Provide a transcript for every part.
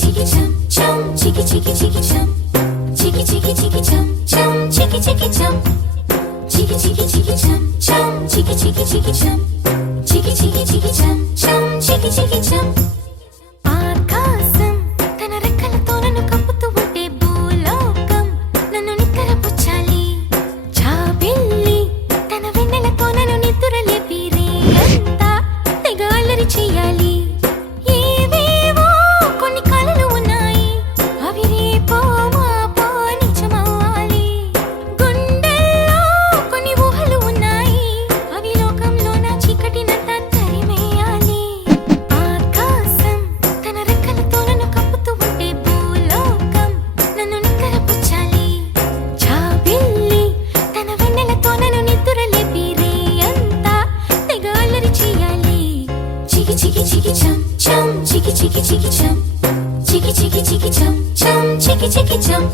chiki chum chum, chiki chiki chiki chum, chiki chiki chiki chum chum, chiki chiki chum, chiki chiki chiki chum chum, chiki chiki chiki chum, chiki chiki chiki chum chum, chiki chiki chum. ఆకాశం తన రెక్కలతో నన్ను కప్పుతూ ఉంటే భూలోకం నన్ను నిక్కరపుచ్చాలి. జాబిల్లి తన వెన్నెలతో నన్ను నిద్రలేపి రేయంతా తెగ అల్లరి చెయ్యాలి. ఏవేవో కొన్ని కలలు ఉన్నాయి, అవి రేపో మాపో నిజమవ్వాలి. గుండెల్లో కొన్ని ఊహలు ఉన్నాయి, అవి లోకంలో నా చీకటినంతా తరిమేయాలి. ఆకాశం తన రెక్కలతో నన్ను కప్పుతూ ఉంటే భూలోకం నన్ను నిక్కరపుచ్చాలి. జాబిల్లి తన వెన్నెలతో నన్ను నిద్రలేపి రేయంతా తెగ అల్లరి చెయ్యాలి. చికి చికి చికి చం చం, చికి చికి చికి చం, చికి చికి చికి చం చం, చికి చికి చం.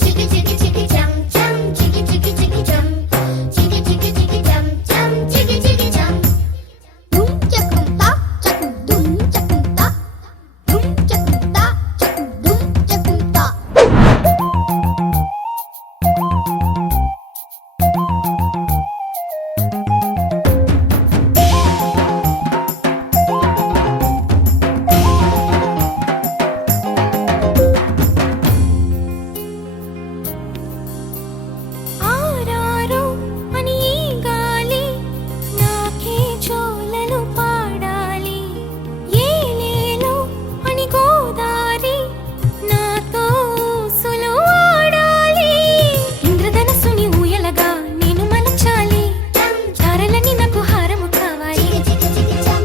Chiki chiki chiki chum chum, chiki chiki chiki chum, chiki chiki chiki chum chum, chiki chiki chum. Dum chakum ta, chakum dum chakum ta, dum chakum ta, chakum dum chakum ta. ఆరారు అని ఈ గాలి నాకే చోలలు పాడాలి. ఏలేలో అని గోదారి నాతో ఊసులు ఆడాలి. ఇంద్రధనస్సుని ఊయలగా నేను మలచాలి. తారలని నాకు హారము కావాలి. Chiki chiki chum,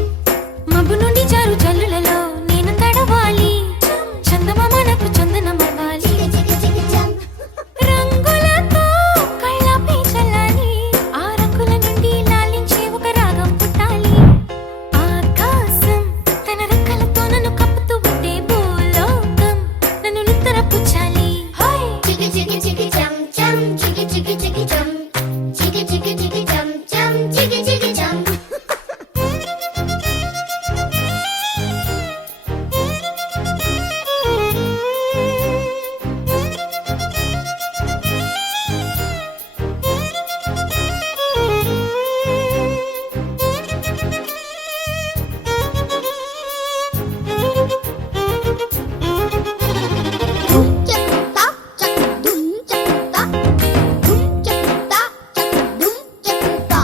మబ్బు నుండి జారు జల్లులలో నేను తడవాలి. చందమామ నాకు చందనమవ్వాలి. chiki chiki chum. రంగులతో కళ్ళపై చల్లాలి. ఆ రంగుల నుండి లాలించే ఒక రాగం పుట్టాలి. ఆకాశం తన రెక్కలతో నన్ను కప్పుతూ ఉంటే భూలోకం నన్ను నిద్రపుచ్చాలి. Chiki chiki chiki chum chum, chiki chiki chiki chum, chiki chiki chiki chum chum, chiki chiki chum. Dum chakum ta, chakum dum chakum ta, dum chakum ta, chakum dum chakum ta.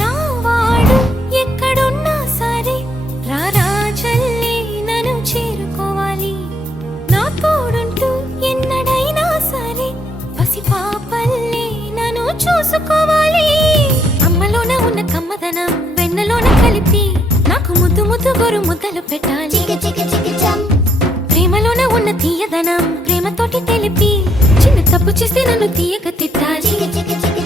నా వాడు ఎక్కడున్నా సరే రారాజల్లే నన్ను చేరుకోవాలి. నా తోడుంటూ ఎన్నడైనా సరే పసిపాపల్లే నన్ను చూసుకోవాలి. అమ్మలోన ఉన్న కమ్మదనం వెన్నలోన కలిపి నాకు ముద్దు ముద్దు గొరు ముద్దలు పెట్టాలి. Chiki chiki chiki chum, ప్రేమలోన ఉన్న తీయదనం ప్రేమతోటి తెలిపి చిన్న తప్పు చేస్తే నన్ను తీయక తిట్టాలి. chiki chiki chiki